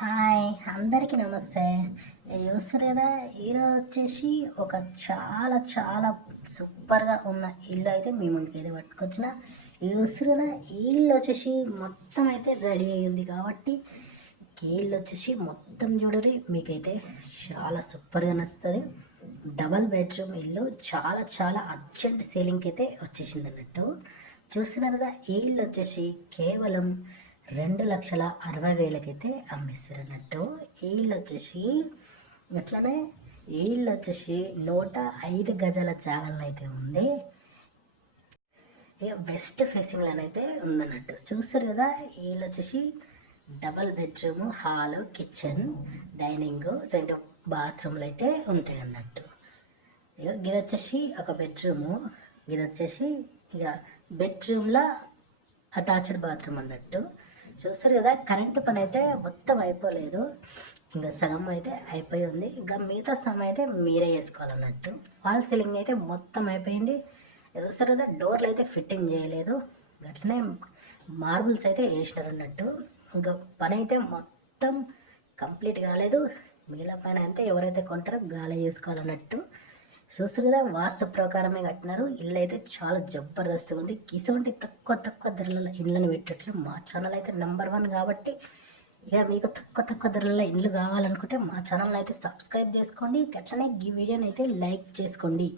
Hi అందరికీ నమస్తే. చూస్తారు కదా, ఈరోజు వచ్చేసి ఒక చాలా చాలా సూపర్గా ఉన్న ఇల్లు అయితే మీ ముందుకు అయితే పట్టుకొచ్చిన. చూస్తారు కదా, ఈ ఇల్లు వచ్చేసి మొత్తం అయితే రెడీ అయ్యింది కాబట్టి ఈ ఇల్లు వచ్చేసి మొత్తం చూడరి మీకైతే చాలా సూపర్గా నచ్చుతుంది. డబల్ బెడ్రూమ్ ఇల్లు చాలా చాలా అర్జెంట్ సేలింగ్కి అయితే వచ్చేసింది అన్నట్టు. చూస్తున్నారు కదా, ఈ ఇల్లు వచ్చేసి కేవలం 2,60,000కైతే అమ్మేస్తారు అన్నట్టు. ఈ ఇల్లు వచ్చేసి అట్లనే ఈ ఇల్లు వచ్చేసి 105 గజాల జాగాలను అయితే ఉంది. ఇక వెస్ట్ ఫేసింగ్లో అయితే ఉందన్నట్టు. చూస్తారు కదా, ఈ ఇల్లు వచ్చేసి double bedroom, hall, kitchen, dining, 2 బాత్రూమ్లు అయితే ఉంటాయి అన్నట్టు. ఇక ఇది వచ్చేసి ఒక బెడ్రూము, ఇది వచ్చేసి ఇక బెడ్రూమ్లో అటాచ్డ్ బాత్రూమ్ అన్నట్టు. చూస్తారు కదా, కరెంటు పని అయితే మొత్తం అయిపోలేదు, ఇంకా సగం అయితే అయిపోయి ఉంది. ఇంకా మిగతా సగం అయితే మీరే చేసుకోవాలన్నట్టు. ఫాల్ సీలింగ్ అయితే మొత్తం అయిపోయింది. చూస్తారు కదా, డోర్లు అయితే ఫిట్టింగ్ చేయలేదు, అట్లనే మార్బుల్స్ అయితే వేసినారు అన్నట్టు. ఇంకా పని అయితే మొత్తం కంప్లీట్ కాలేదు. మిగిలిన పని అయితే ఎవరైతే కొంటారో గాలి చేసుకోవాలన్నట్టు. చూస్తారు కదా, వాస్తు ప్రకారమే కట్టినారు. ఇల్లు అయితే చాలా జబర్దస్త్గా ఉంది. ఇటువంటి తక్కువ తక్కువ ధరల ఇళ్ళని పెట్టట్లు మా ఛానల్ అయితే నెంబర్ 1 కాబట్టి ఇక మీకు తక్కువ తక్కువ ధరల ఇల్లు కావాలనుకుంటే మా ఛానల్ అయితే సబ్స్క్రైబ్ చేసుకోండి. అట్లనే ఈ వీడియోని అయితే లైక్ చేసుకోండి.